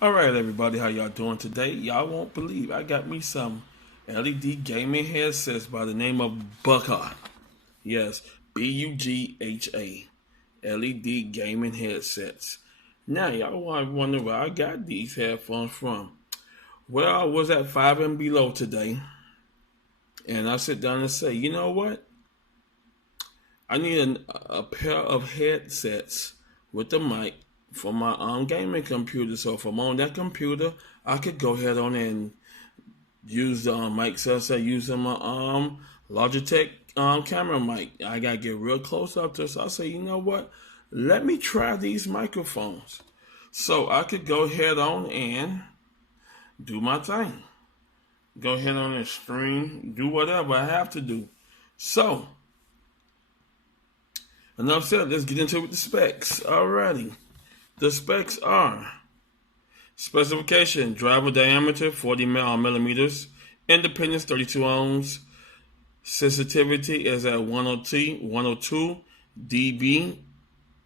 All right, everybody, how y'all doing today? Y'all won't believe I got me some LED gaming headsets by the name of Bugha. Yes, Bugha LED gaming headsets. Now, y'all wonder where I got these headphones from. Well, I was at 5 and below today, and I sit down and say, you know what? I need a pair of headsets with the mic for my gaming computer. So if I'm on that computer, I could go ahead on and use the mic sensor using my Logitech camera mic. I gotta get real close up to it. So I say, you know what? Let me try these microphones. So I could go ahead on and do my thing. Go ahead on and stream, do whatever I have to do. So enough said, let's get into it with the specs. Alrighty. The specs are specification: driver diameter 40 millimeters, independence 32 ohms, sensitivity is at 102 dB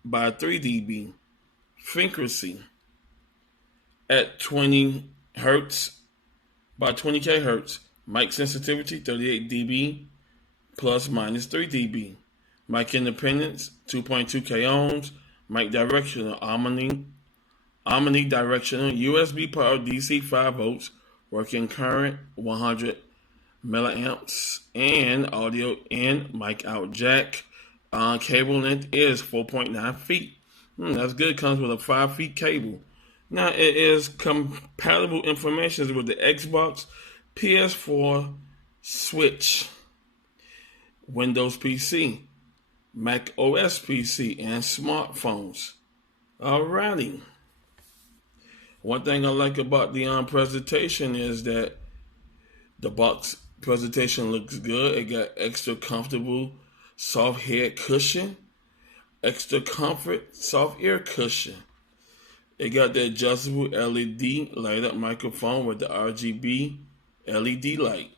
by 3 dB, frequency at 20 hertz by 20 kHz, mic sensitivity 38 dB plus minus 3 dB, mic independence 2.2 k ohms, mic directional omnidirectional USB power DC 5 volts, working current 100 milliamps, and audio in, mic out jack. Cable length is 4.9 feet. That's good. Comes with a 5 feet cable. Now it is compatible information with the Xbox, PS4, Switch, Windows PC, Mac OS PC, and smartphones. Alrighty. One thing I like about the presentation is that the box presentation looks good. It got extra comfortable soft head cushion, extra comfort soft ear cushion. It got the adjustable LED light up microphone with the RGB LED light.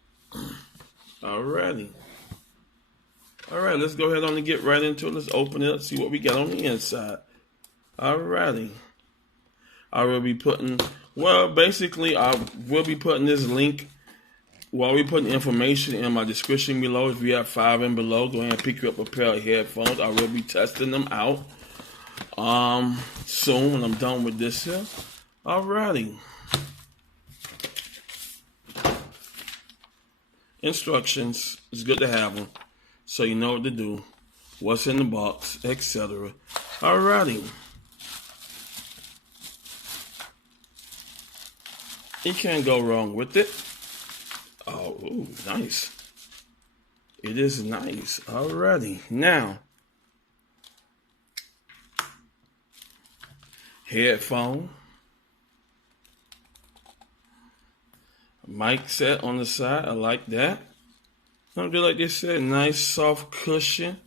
Alrighty. Alright, let's go ahead on and get right into it. Let's open it up, see what we got on the inside. Alrighty. I will be putting, basically I will be putting this link while we putting information in my description below. If you have 5 and below, go ahead and pick up a pair of headphones. I will be testing them out soon when I'm done with this here. Alrighty. Instructions. It's good to have them, so you know what to do, what's in the box, etc. Alrighty. You can't go wrong with it. Oh, ooh, nice. It is nice. Alrighty. Now, headphone, mic set on the side. I like that. Something like they said, nice soft cushion.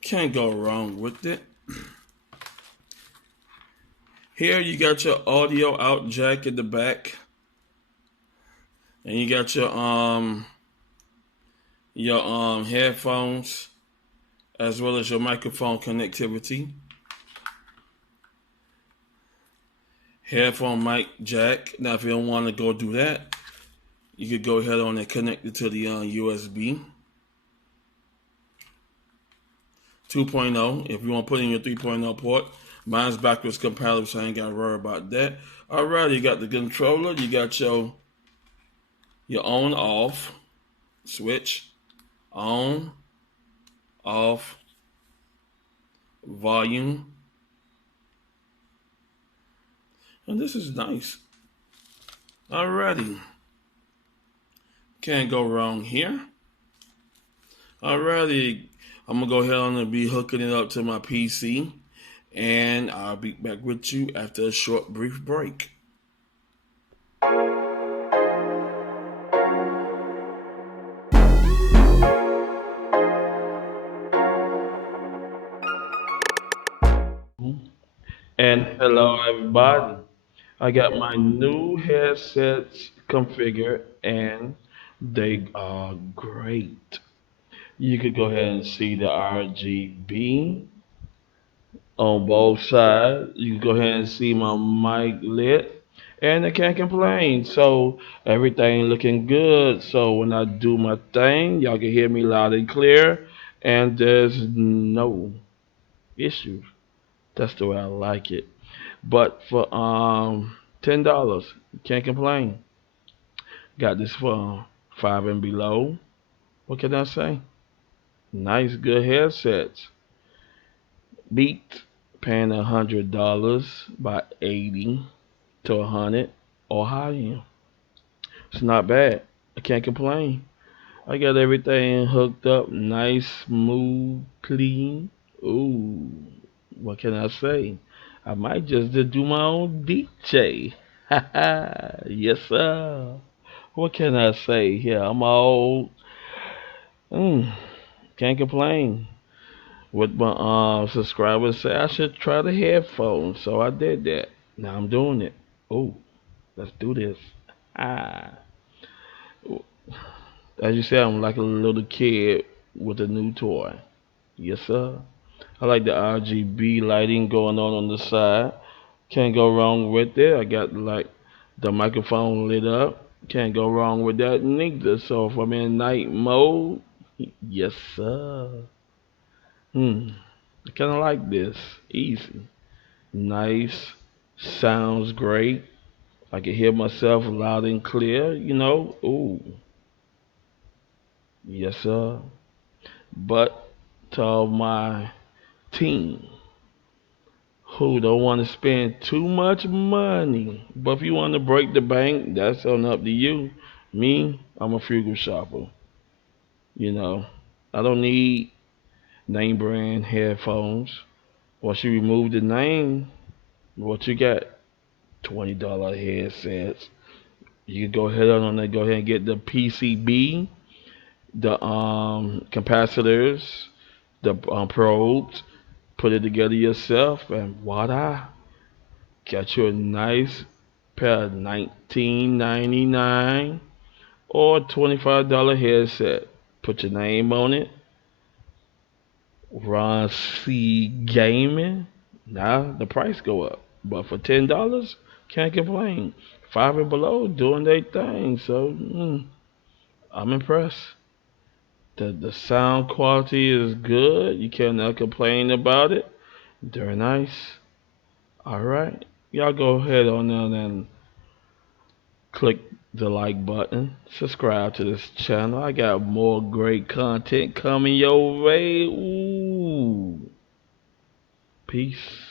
Can't go wrong with it. Here you got your audio out jack at the back. And you got your headphones as well as your microphone connectivity. Headphone mic jack. Now if you don't want to go do that, you could go ahead on and connect it to the USB 2.0 if you want to put in your 3.0 port. Mine's backwards compatible, so I ain't got to worry about that. Alright, you got the controller, you got your on off switch, on, off, volume, and this is nice. Alrighty, can't go wrong here. Alrighty, I'm gonna go ahead and be hooking it up to my PC, and I'll be back with you after a short brief break. And hello, everybody. I got my new headsets configured, and they are great. You could go ahead and see the RGB on both sides. You can go ahead and see my mic lit. and I can't complain. So everything looking good. So when I do my thing, y'all can hear me loud and clear, and there's no issue. That's the way I like it. But for $10, can't complain. Got this for five and below. What can I say? Nice, good headsets. Beat paying $100 by 80 to 100 or higher. It's not bad. I can't complain. I got everything hooked up, nice, smooth, clean. Ooh, what can I say? I might just do my own DJ. Yes, sir. What can I say? Yeah, I'm all. Mm, can't complain. What my subscribers say, I should try the headphones, so I did that. Now I'm doing it. Oh, let's do this. Ah, as you said, I'm like a little kid with a new toy. Yes, sir. I like the RGB lighting going on the side. Can't go wrong with it. I got like the microphone lit up. Can't go wrong with that neither. So if I'm in night mode, yes, sir. I kind of like this. Easy. Nice. Sounds great. I can hear myself loud and clear, you know. Ooh, yes, sir. But to all my team who don't want to spend too much money, but if you want to break the bank, that's on up to you. Me, I'm a frugal shopper. You know, I don't need name brand headphones. Once you remove the name, what you got? $20 headsets. You can go ahead on there, go ahead and get the PCB, the capacitors, the probes, put it together yourself, and voila, got you a nice pair of 19.99 or $25 headset. Put your name on it, Ron C Gaming. Now the price go up, but for $10, can't complain. Five and below doing their thing, so I'm impressed. The sound quality is good. You cannot complain about it. Very nice. All right, y'all go ahead on there and click the like button. Subscribe to this channel. I got more great content coming your way. Ooh. Peace.